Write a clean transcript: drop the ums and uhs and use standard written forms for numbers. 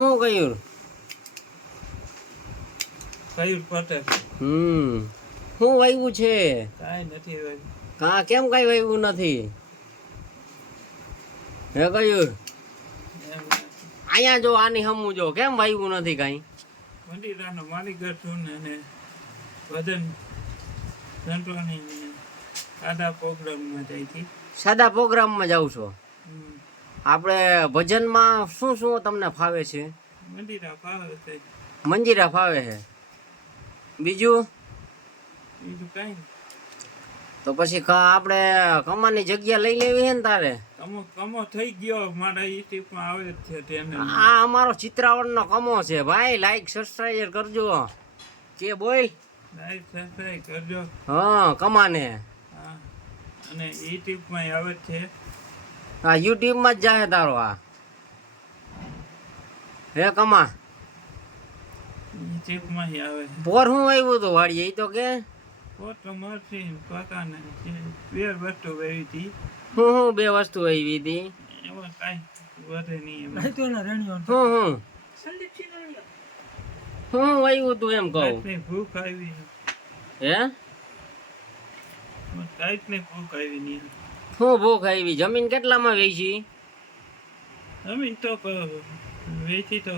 શું કયું કયું પટેલ શું વાવ્યું છે? કાંઈ નથી હવે. કેમ કઈ વાવ્યું નથી? હે કયું એમ અહીંયા જો આની હમું જો કેમ વાવ્યું નથી કઈ? મંદિરાનો માલિકર છું ને અને વજન સંતવાની સાદા પ્રોગ્રામમાં જાય છે. સાદા પ્રોગ્રામમાં જાઉં છો? હમ. આપણે ભજનમાં શું શું તમને ફાવે છે? મંદિરા ફાવે છે. મંજીરા ફાવે છે. બીજું બીજું કાંઈ નહીં. તો પછી આપણે કમાની જગ્યા લઈ લેવી છે ને તારે? કમો થઈ ગયો મારા યુટ્યુબમાં આવે જ છે તેને. આ અમારો ચિત્રાવળનો કમો છે ભાઈ. લાઈક સબસ્ક્રાઈબ કરજો કે બોલ. લાઈક સબસ્ક્રાઈબ કરજો. હા કમાને હા અને યુટ્યુબમાં આવે જ છે. હા યુટ્યુબમાં જ જાહે તારો આ. હે કમા યુટ્યુબમાં આવે. પોર હું આવ્યું હતું વાડીએ ઈ તો કે ફોટો મરસી પકાને બે વસ્તુ વેવી હતી. હું બે વસ્તુ આવી હતી. એમાં કાંઈ વધે નહીં એમાં. હું આવ્યું તું એમ કહું. કાંઈકની ભૂખ આવી. હે કાંઈકની ભૂખ આવી નહીં. શું ભૂખ આવી? જમીન કેટલામાં વેચી? જમીન તો વેચી તો